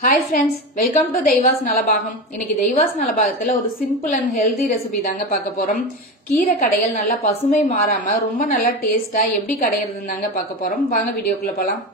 Hi friends, welcome to Deivas Nalabagam. இன்னைக்கு Deivas Nalabagathila ஒரு simple and healthy recipe தாங்க பார்க்க போறோம். கீரை கடைகள் நல்லா பசுமை மாறாம ரொம்ப நல்லா டேஸ்டா எப்படி கடையிறதுன்னு தாங்க பார்க்க போறோம். வாங்க வீடியோக்குள்ள போலாம்.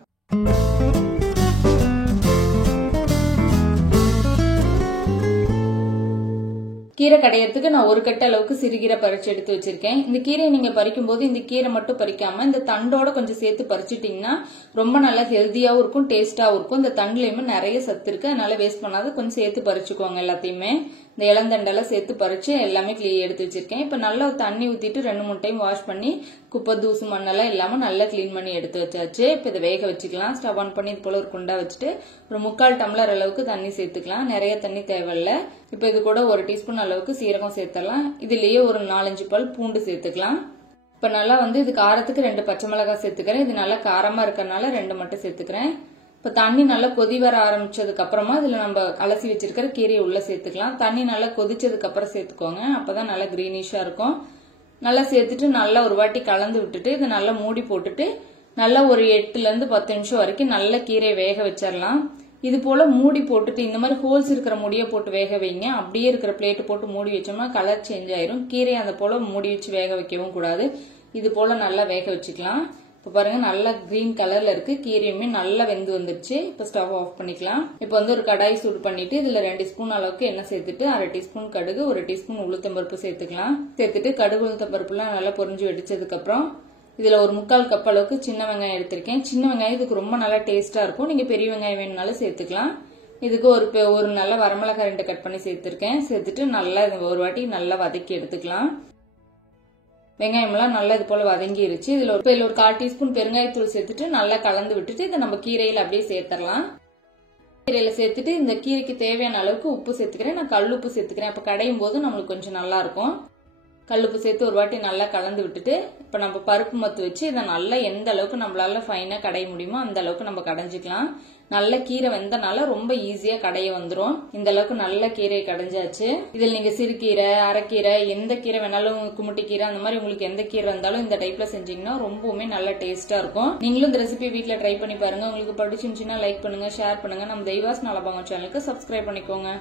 கீரை கடையிறதுக்கு நான் ஒரு கட்ட அளவுக்கு சிறுகீரை பறிச்சு எடுத்து வச்சிருக்கேன். இந்த கீரையை நீங்க பறிக்கும் போது இந்த கீரை மட்டும் பறிக்காம இந்த தண்டோட கொஞ்சம் சேர்த்து பறிச்சிட்டீங்கன்னா ரொம்ப நல்லா ஹெல்தியாவும் இருக்கும், டேஸ்டாவும் இருக்கும். இந்த தண்டுலயுமே நிறைய சத்து இருக்கு, அதனால வேஸ்ட் பண்ணாத கொஞ்சம் சேர்த்து பறிச்சுக்கோங்க. எல்லாத்தையுமே இந்த இளந்தண்டெல்லாம் சேர்த்து பறிச்சு எல்லாமே எடுத்து வச்சிருக்கேன். இப்ப நல்லா தண்ணி ஊத்திட்டு 2-3 டைம் வாஷ் பண்ணி குப்பை தூசு மண்ணெல்லாம் இல்லாம நல்லா கிளீன் பண்ணி எடுத்து வச்சாச்சு. இப்ப இதை வேக வச்சுக்கலாம். ஸ்டவ் ஆன் பண்ணி இது போல ஒரு குண்டா வச்சுட்டு ஒரு 3/4 டம்ளர் அளவுக்கு தண்ணி சேர்த்துக்கலாம். நிறைய தண்ணி தேவையில்ல. இப்ப இது கூட 1 டீஸ்பூன் அளவுக்கு சீரகம் சேர்த்தலாம். இதுலயே ஒரு 4-5 பல் பூண்டு சேர்த்துக்கலாம். இப்ப நல்லா இது காரத்துக்கு 2 பச்சை மிளகாய் சேர்த்துக்கிறேன். இது நல்லா காரமா இருக்கறனால 2 மட்டும் சேர்த்துக்கிறேன். இப்ப தண்ணி நல்லா கொதி வர ஆரம்பிச்சதுக்கு அப்புறமா இதுல நம்ம அலசி வச்சிருக்கிற கீரையை உள்ள சேர்த்துக்கலாம். தண்ணி நல்லா கொதிச்சதுக்கு அப்புறம் சேர்த்துக்கோங்க, அப்பதான் நல்லா கிரீனிஷா இருக்கும். நல்லா சேர்த்துட்டு நல்லா ஒரு வாட்டி கலந்து விட்டுட்டு இதை நல்லா மூடி போட்டுட்டு நல்லா ஒரு 8 to 10 நிமிஷம் வரைக்கும் நல்ல கீரையை வேக வச்சிடலாம். இது போல மூடி போட்டுட்டு இந்த மாதிரி ஹோல்ஸ் இருக்கிற முடியை போட்டு வேக வைங்க. அப்படியே இருக்கிற பிளேட் போட்டு மூடி வச்சோம்னா கலர் சேஞ்ச் ஆயிரும். கீரையை அந்த போல மூடி வச்சு வேக வைக்கவும் கூடாது. இது போல நல்லா வேக வச்சுக்கலாம். இப்ப பாருங்க நல்லா கிரீன் கலர்ல இருக்கு. கீரையுமே நல்லா வெந்து வந்துருச்சு. இப்ப ஸ்டவ் ஆஃப் பண்ணிக்கலாம். இப்ப ஒரு கடாய் சூடு பண்ணிட்டு இதுல 2 ஸ்பூன் அளவுக்கு எண்ணெய் சேர்த்துட்டு 1/2 டீஸ்பூன் கடுகு, 1 டீஸ்பூன் உளுத்தம்பருப்பு சேர்த்துக்கலாம். சேர்த்துட்டு கடுகு உளுத்தம்பருப்பு எல்லாம் நல்லா பொரிஞ்சு வெடிச்சதுக்கு அப்புறம் இதுல ஒரு 3/4 கப் அளவுக்கு சின்ன வெங்காயம் எடுத்திருக்கேன். சின்ன வெங்காயம் இதுக்கு ரொம்ப நல்லா டேஸ்டா இருக்கும். நீங்க பெரிய வெங்காயம் வேணும்னாலும் சேர்த்துக்கலாம். இதுக்கு ஒரு நல்ல வரமிளகாய் 2 கட் பண்ணி சேர்த்திருக்கேன். சேர்த்துட்டு நல்லா ஒரு வாட்டி நல்லா வதக்கி எடுத்துக்கலாம். வெங்காயம் எல்லாம் நல்லா இது போல வதங்கிருச்சு. இதுல ஒரு 1/4 டீஸ்பூன் பெருங்காயத்தூள் சேர்த்துட்டு நல்லா கலந்து விட்டுட்டு இதை நம்ம கீரையில அப்படியே சேர்த்துடலாம். கீரையில சேர்த்துட்டு இந்த கீரைக்கு தேவையான அளவுக்கு உப்பு சேர்த்துக்கிறேன். நான் கல் உப்பு சேர்த்துக்கிறேன். அப்ப கடையும் போது நம்மளுக்கு கொஞ்சம் நல்லா இருக்கும். கல்லுப்பு சேர்த்து ஒரு வாட்டி நல்லா கலந்து விட்டுட்டு இப்ப நம்ம பருப்பு மத்து வச்சு இதை நல்லா எந்த அளவுக்கு நம்மளால ஃபைனா கடைய முடியுமோ அந்த அளவுக்கு நம்ம கடைஞ்சிக்கலாம். நல்ல கீரை வெந்தனால ரொம்ப ஈஸியா கடைய வந்துரும். இந்த அளவுக்கு நல்ல கீரையை கடைஞ்சாச்சு. இதுல நீங்க சிறுகீரை, அரைக்கீரை, எந்த கீரை வேணாலும், குமுட்டி கீரை, அந்த மாதிரி உங்களுக்கு எந்த கீரை இருந்தாலும் இந்த டைப்ல செஞ்சீங்கன்னா ரொம்பவுமே நல்ல டேஸ்டா இருக்கும். நீங்களும் இந்த ரெசிபி வீட்ல ட்ரை பண்ணி பாருங்க. உங்களுக்கு பிடிச்சிருந்துச்சுன்னா லைக் பண்ணுங்க, ஷேர் பண்ணுங்க. நம்ம தெய்வாஸ் நலபாகம் சேனலுக்கு சப்ஸ்கிரைப் பண்ணிக்கோங்க.